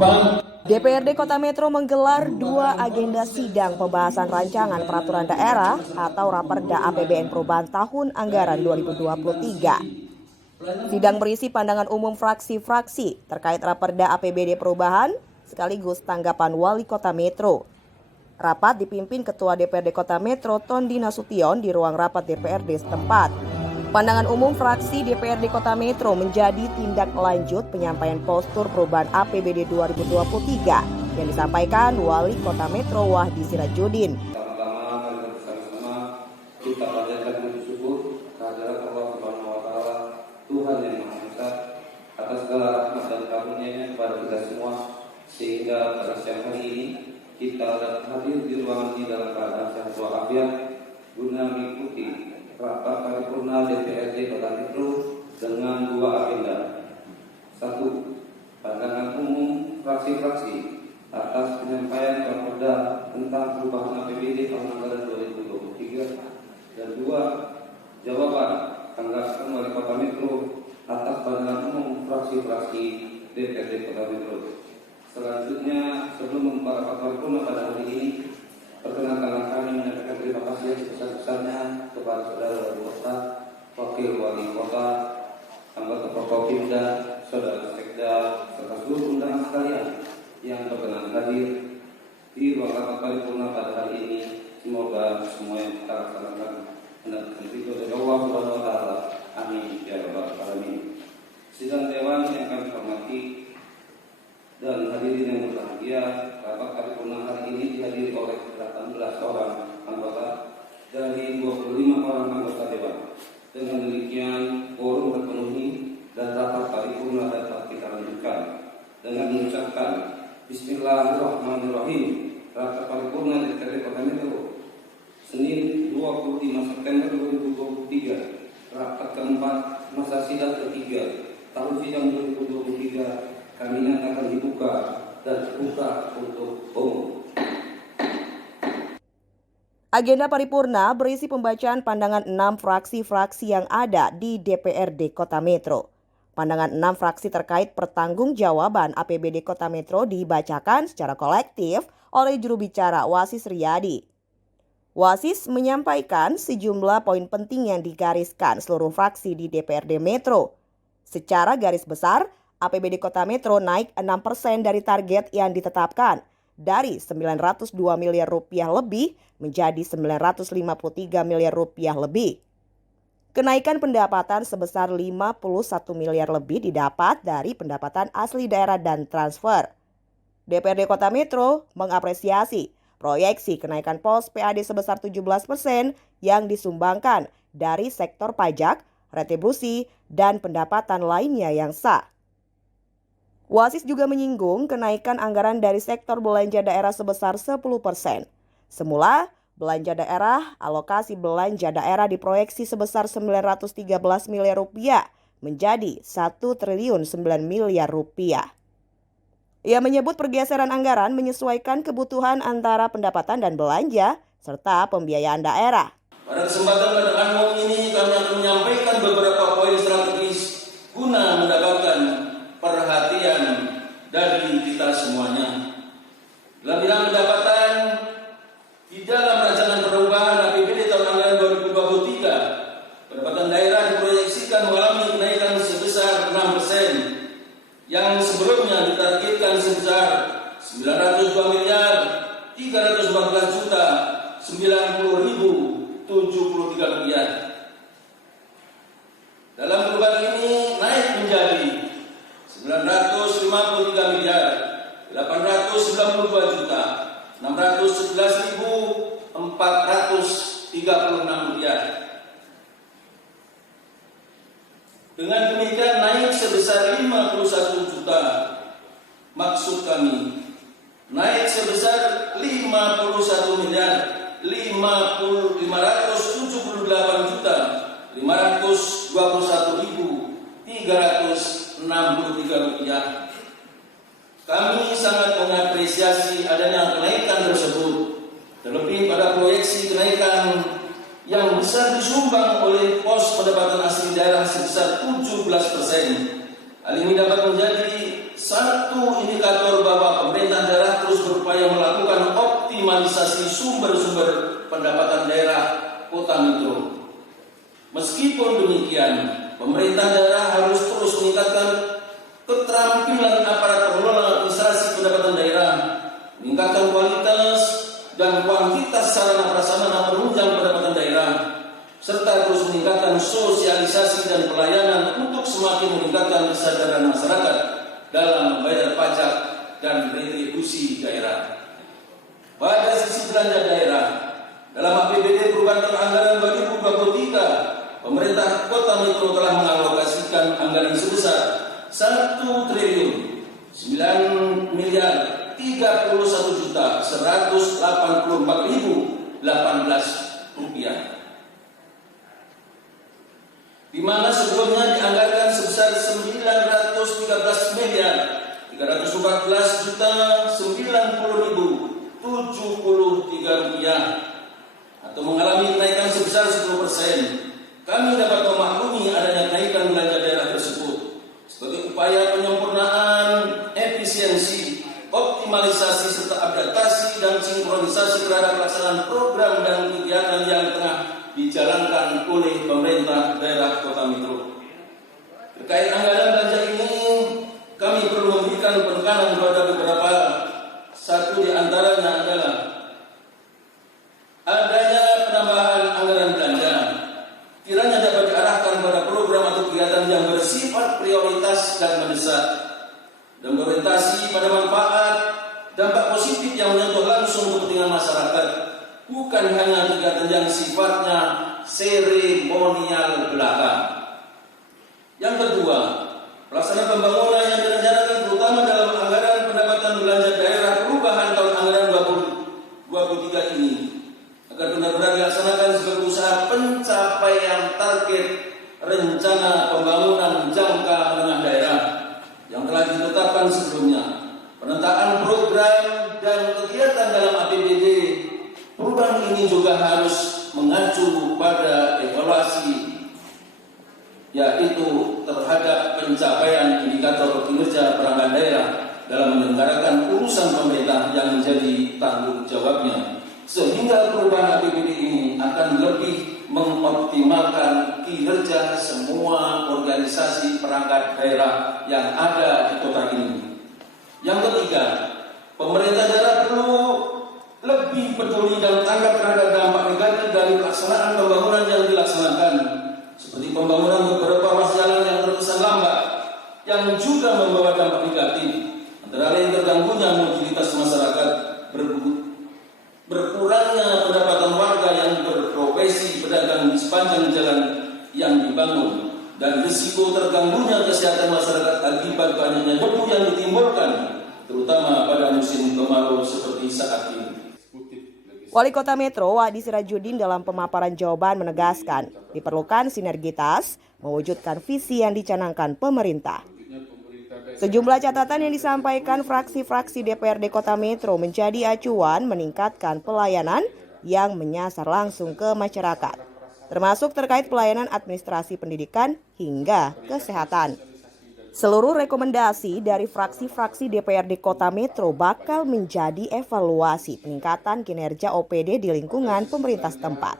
Penumpang. DPRD Kota Metro menggelar 2 agenda sidang pembahasan rancangan peraturan daerah atau Raperda APBN Perubahan Tahun Anggaran 2023. Sidang berisi pandangan umum fraksi-fraksi terkait Raperda APBD Perubahan sekaligus tanggapan Wali Kota Metro. Rapat dipimpin Ketua DPRD Kota Metro Tondi Nasution di ruang rapat DPRD setempat. Pandangan umum fraksi DPRD Kota Metro menjadi tindak lanjut penyampaian postur perubahan APBD 2023 yang disampaikan Wali Kota Metro Wahdi Sirajudin. Sama-sama kita panjatkan puji syukur kehadirat Allah Subhanahu wa taala, Tuhan yang Maha Esa, atas segala rahmat dan karunia-Nya kepada kita semua, sehingga pada siang hari ini kita hadir di ruangan ini dalam keadaan sehat walafiat guna mengikuti rapat paripurna DPRD Kota Metro dengan 2 agenda. 1. Pandangan umum fraksi-fraksi atas penyampaian Raperda tentang perubahan APBD tahun anggaran 2023, dan 2. Jawaban tanggapan Wali Kota Metro atas pandangan umum fraksi-fraksi DPRD Kota Metro. Selanjutnya, sebelum membuka rapat paripurna pada hari ini, perkenankanlah kami menyampaikan terima kasih yang sebesar-besarnya kepada saudara Wali Kota, Wakil Wali Kota, anggota Forkopimda, saudara Sekda, serta seluruh undangan sekalian yang berkenan hadir di ruang rapat paripurna pada hari ini. Semoga semua yang kita laksanakan mendapatkan ridho dari Allah Subhanahu wa taala. Amin ya rabbal alamin. Sidang dewan yang kami hormati dan hadirin yang berbahagia, rapat paripurna hari ini dihadiri oleh 18 orang anggota dari 25 orang anggota dewan. Dengan demikian, quorum terpenuhi dan rapat paripurna dapat kita lanjutkan dengan mengucapkan Bismillahirrahmanirrahim. Rapat paripurna DPRD Kota Metro Senin 25 September 2023, rapat keempat masa sidang ketiga tahun sidang 2023 kami nyatakan dibuka dan terbuka untuk umum. Agenda paripurna berisi pembacaan pandangan 6 fraksi-fraksi yang ada di DPRD Kota Metro. Pandangan 6 fraksi terkait pertanggungjawaban APBD Kota Metro dibacakan secara kolektif oleh juru bicara Wasis Riyadi. Wasis menyampaikan sejumlah poin penting yang digariskan seluruh fraksi di DPRD Metro. Secara garis besar, APBD Kota Metro naik 6% dari target yang ditetapkan, dari 902 miliar rupiah lebih menjadi 953 miliar rupiah lebih. Kenaikan pendapatan sebesar 51 miliar lebih didapat dari pendapatan asli daerah dan transfer. DPRD Kota Metro mengapresiasi proyeksi kenaikan pos PAD sebesar 17% yang disumbangkan dari sektor pajak, retribusi, dan pendapatan lainnya yang sah. Wasis juga menyinggung kenaikan anggaran dari sektor belanja daerah sebesar 10%. Semula, belanja daerah, alokasi belanja daerah diproyeksi sebesar 913 miliar rupiah menjadi 1 triliun 9 miliar rupiah. Ia menyebut pergeseran anggaran menyesuaikan kebutuhan antara pendapatan dan belanja serta pembiayaan daerah. Pada kesempatan pandangan umum ini kami akan menyampaikan beberapa poin strategis guna mendapatkan perhatian dari kita semuanya. Dalam bidang pendapatan, di dalam rancangan perubahan APBD tahun anggaran 2023, pendapatan daerah diproyeksikan mengalami kenaikan sebesar 6%, yang sebelumnya ditargetkan sebesar 902 miliar 314 juta 90.073 rupiah. Dalam perubahan ini naik menjadi 953 miliar 892 juta 611.436 rupiah. Dengan demikian naik sebesar 51 juta. Maksud kami naik sebesar 51 miliar 578 juta 521.363 rupiah. Kami sangat mengapresiasi adanya kenaikan tersebut, terlebih pada proyeksi kenaikan yang besar disumbang oleh pos pendapatan asli daerah sebesar 17%. Hal ini dapat menjadi satu indikator bahwa yang melakukan optimalisasi sumber-sumber pendapatan daerah Kota Metro. Meskipun demikian, pemerintah daerah harus terus meningkatkan keterampilan aparat pengelola administrasi pendapatan daerah, meningkatkan kualitas dan kuantitas sarana prasarana penunjang pendapatan daerah, serta terus meningkatkan sosialisasi dan pelayanan untuk semakin meningkatkan kesadaran masyarakat dalam membayar pajak dan retribusi daerah. Pada sisi belanja daerah, dalam APBD perubahan anggaran 2023, pemerintah Kota Metro telah mengalokasikan anggaran sebesar 1.931.184.018 rupiah, di mana sebelumnya dianggarkan sebesar 913.314.090.073 rupiah, atau mengalami kenaikan sebesar 10%. Kami dapat memaklumi adanya kenaikan belanja daerah tersebut sebagai upaya penyempurnaan efisiensi, optimalisasi serta adaptasi dan sinkronisasi terhadap pelaksanaan program dan kegiatan yang tengah dijalankan oleh pemerintah daerah Kota Metro. Terkait anggaran belanja ini, kami perlu memberikan penekanan kepada beberapa. Satu di antaranya adalah adanya penambahan anggaran belanja kiranya dapat diarahkan pada program atau kegiatan yang bersifat prioritas dan mendesak, dan berorientasi pada manfaat dampak positif yang menyentuh langsung kepentingan masyarakat, bukan hanya kegiatan yang sifatnya seremonial belaka. Yang kedua, pelaksanaan pembangunan yang direncanakan terutama dalam anggaran pendapatan belanja daerah perubahan tahun anggaran 2023 ini agar benar-benar dilaksanakan sebagai usaha pencapaian target rencana pembangunan jangka menengah daerah yang telah ditetapkan sebelumnya. Penentaan program dan kegiatan dalam APBD perubahan ini juga harus mengacu pada evaluasi, yaitu terhadap pencapaian indikator kinerja perangkat daerah dalam menyelenggarakan urusan pemerintah yang menjadi tanggung jawabnya, sehingga perubahan APBD ini akan lebih mengoptimalkan kinerja semua organisasi perangkat daerah yang ada di kota ini. Yang ketiga, pemerintah daerah perlu lebih peduli dan tanggap terhadap dampak negatif dari pelaksanaan pembangunan yang dilaksanakan, seperti pembangunan beberapa ruas jalan yang terkesan lambat, yang juga membawa dampak negatif, antara lain terganggunya mobilitas masyarakat, berkurangnya pendapatan warga yang berprofesi pedagang di sepanjang jalan yang dibangun, dan risiko terganggunya kesehatan masyarakat akibat banyaknya debu yang ditimbulkan, terutama pada musim kemarau seperti saat ini. Wali Kota Metro Wadi Sirajudin dalam pemaparan jawaban menegaskan diperlukan sinergitas mewujudkan visi yang dicanangkan pemerintah. Sejumlah catatan yang disampaikan fraksi-fraksi DPRD Kota Metro menjadi acuan meningkatkan pelayanan yang menyasar langsung ke masyarakat, termasuk terkait pelayanan administrasi pendidikan hingga kesehatan. Seluruh rekomendasi dari fraksi-fraksi DPRD Kota Metro bakal menjadi evaluasi peningkatan kinerja OPD di lingkungan pemerintah setempat.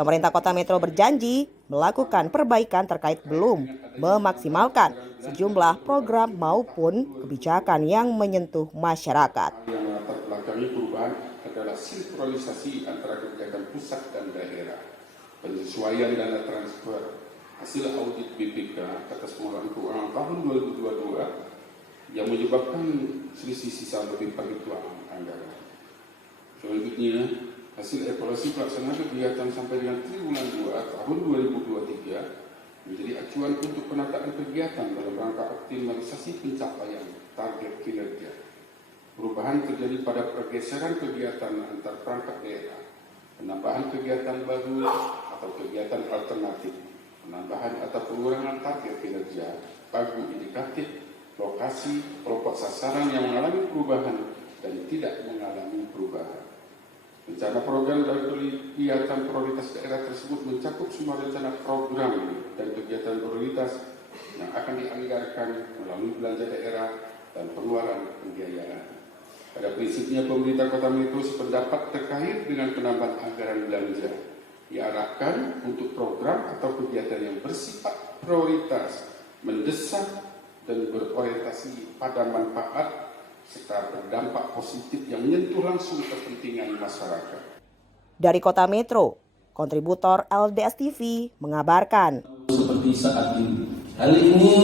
Pemerintah Kota Metro berjanji melakukan perbaikan terkait belum memaksimalkan sejumlah program maupun kebijakan yang menyentuh masyarakat. Yang melatar belakangi perubahan adalah sinkronisasi antara kebijakan pusat dan daerah, penyesuaian dana transfer, hasil audit BPK atas pengelolaan keuangan tahun 2022 yang menyebabkan selisih sisa lebih perhitungan anggaran. Selanjutnya, hasil evaluasi pelaksanaan kegiatan sampai dengan triwulan 2 tahun 2023 menjadi acuan untuk penataan kegiatan dalam rangka optimalisasi pencapaian target kinerja. Perubahan terjadi pada pergeseran kegiatan antar perangkat daerah, penambahan kegiatan baru atau kegiatan alternatif, penambahan atau pengurangan target kinerja, pagu indikatif, lokasi, kelompok sasaran yang mengalami perubahan dan tidak mengalami perubahan. Rencana program dan kegiatan prioritas daerah tersebut mencakup semua rencana program dan kegiatan prioritas yang akan dianggarkan melalui belanja daerah dan pengeluaran pembiayaan. Pada prinsipnya pemerintah Kota Metro sependapat terkait dengan penambahan anggaran belanja diarahkan untuk program atau kegiatan yang bersifat prioritas, mendesak, dan berorientasi pada manfaat serta berdampak positif yang menyentuh langsung kepentingan masyarakat. Dari Kota Metro, kontributor LDS TV mengabarkan. Seperti saat ini. Hal ini